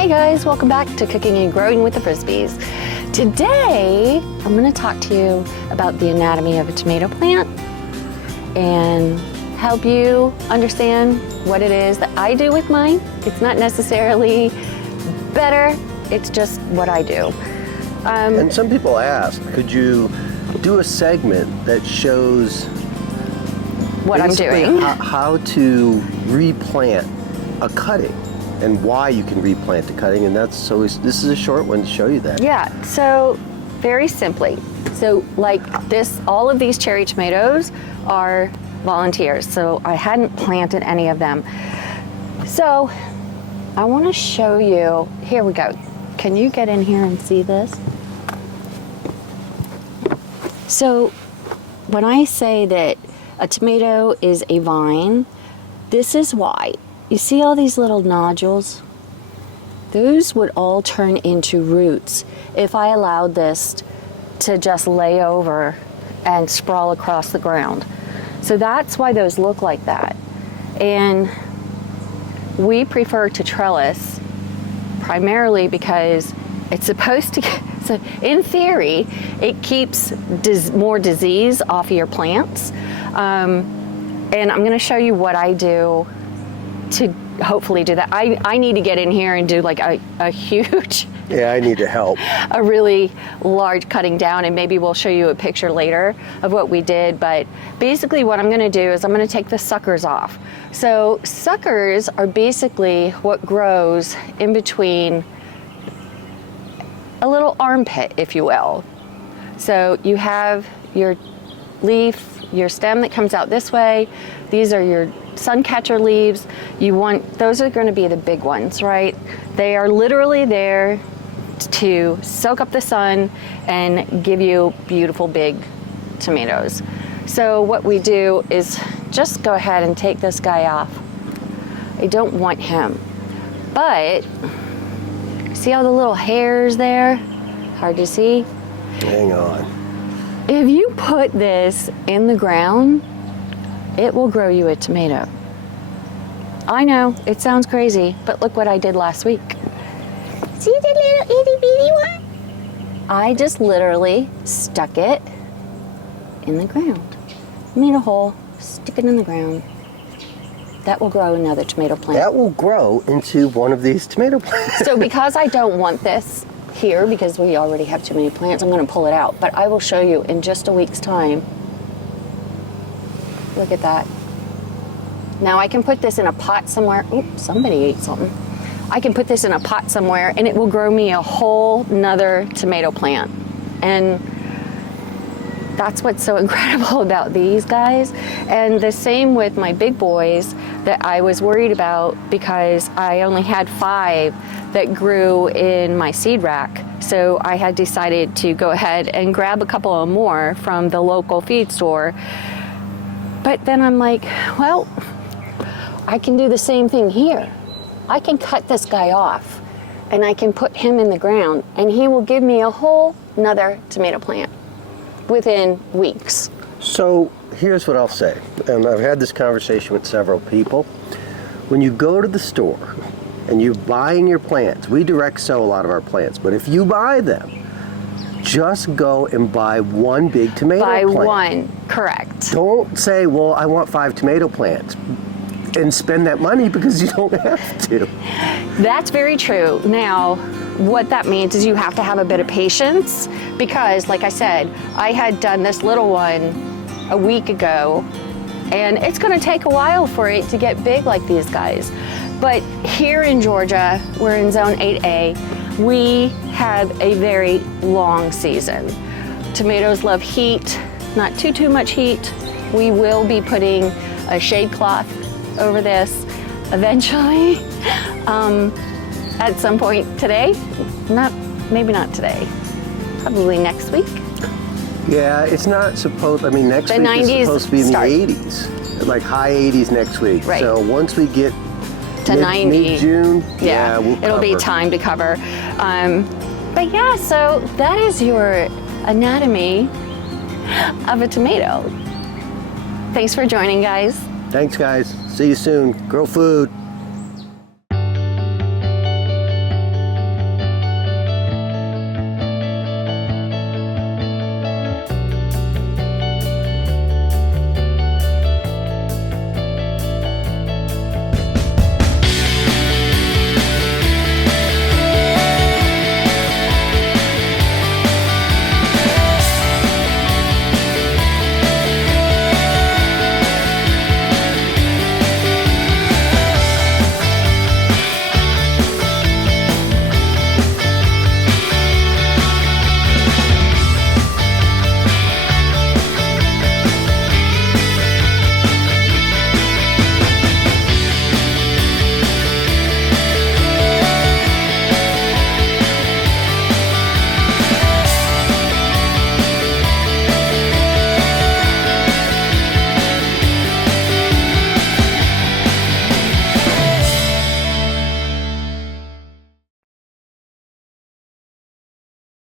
Hey guys, welcome back to Cooking and Growing with the Frisbees. Today, I'm going to talk to you about the anatomy of a tomato plant and help you understand what it is that I do with mine. It's not necessarily better, it's just what I do. And some people ask, could you do a segment that shows what I'm doing? How to replant a cutting and why you can replant the cutting, and this is a short one to show you that. Yeah, so very simply. So like this, all of these cherry tomatoes are volunteers, so I hadn't planted any of them. So I want to show you, here we go. Can you get in here and see this? So when I say that a tomato is a vine, this is why. You see all these little nodules? Those would all turn into roots if I allowed this to just lay over and sprawl across the ground. So that's why those look like that. And we prefer to trellis primarily because it's supposed to, so in theory, it keeps more disease off of your plants. And I'm gonna show you what I do to hopefully do that. I need to get in here and do like a huge, Yeah, I need to help. a really large cutting down, and maybe we'll show you a picture later of what we did. But basically what I'm gonna do is I'm gonna take the suckers off. So suckers are basically what grows in between a little armpit, if you will. So you have your leaf, your stem that comes out this way. These are your sun catcher leaves. Those are going to be the big ones, right? They are literally there to soak up the sun and give you beautiful big tomatoes. So what we do is just go ahead and take this guy off. I don't want him, but see all the little hairs there? Hard to see. Hang on. If you put this in the ground, it will grow you a tomato. I know, it sounds crazy, but look what I did last week. See the little itty bitty one? I just literally stuck it in the ground. Made a hole, stick it in the ground. That will grow another tomato plant. That will grow into one of these tomato plants. So because I don't want this here, because we already have too many plants, I'm going to pull it out. But I will show you in just a week's time. Look at that. Now I can put this in a pot somewhere. Oops, somebody ate something. I can put this in a pot somewhere and it will grow me a whole nother tomato plant. And that's what's so incredible about these guys. And the same with my big boys that I was worried about because I only had 5 that grew in my seed rack. So I had decided to go ahead and grab a couple of more from the local feed store. But then I'm like, well, I can do the same thing here. I can cut this guy off and I can put him in the ground and he will give me a whole nother tomato plant within weeks. So here's what I'll say, and I've had this conversation with several people. When you go to the store and you're buying your plants, we direct sow a lot of our plants, but if you buy them, just go and buy one big tomato plant. Buy one, correct. Don't say, well, I want 5 tomato plants and spend that money because you don't have to. That's very true. Now, what that means is you have to have a bit of patience because, like I said, I had done this little one a week ago and it's going to take a while for it to get big like these guys. But here in Georgia, we're in zone 8A, we have a very long season. Tomatoes love heat, not too much heat. We will be putting a shade cloth over this eventually. At some point today, maybe not today, probably next week. Yeah, it's not supposed, I mean, next week is supposed to be in the 80s, like high 80s next week. Right. So once we get to 90, mid-June, yeah, it'll be time to cover. But yeah, so that is your anatomy of a tomato. Thanks for joining, guys. Thanks, guys. See you soon. Grow food.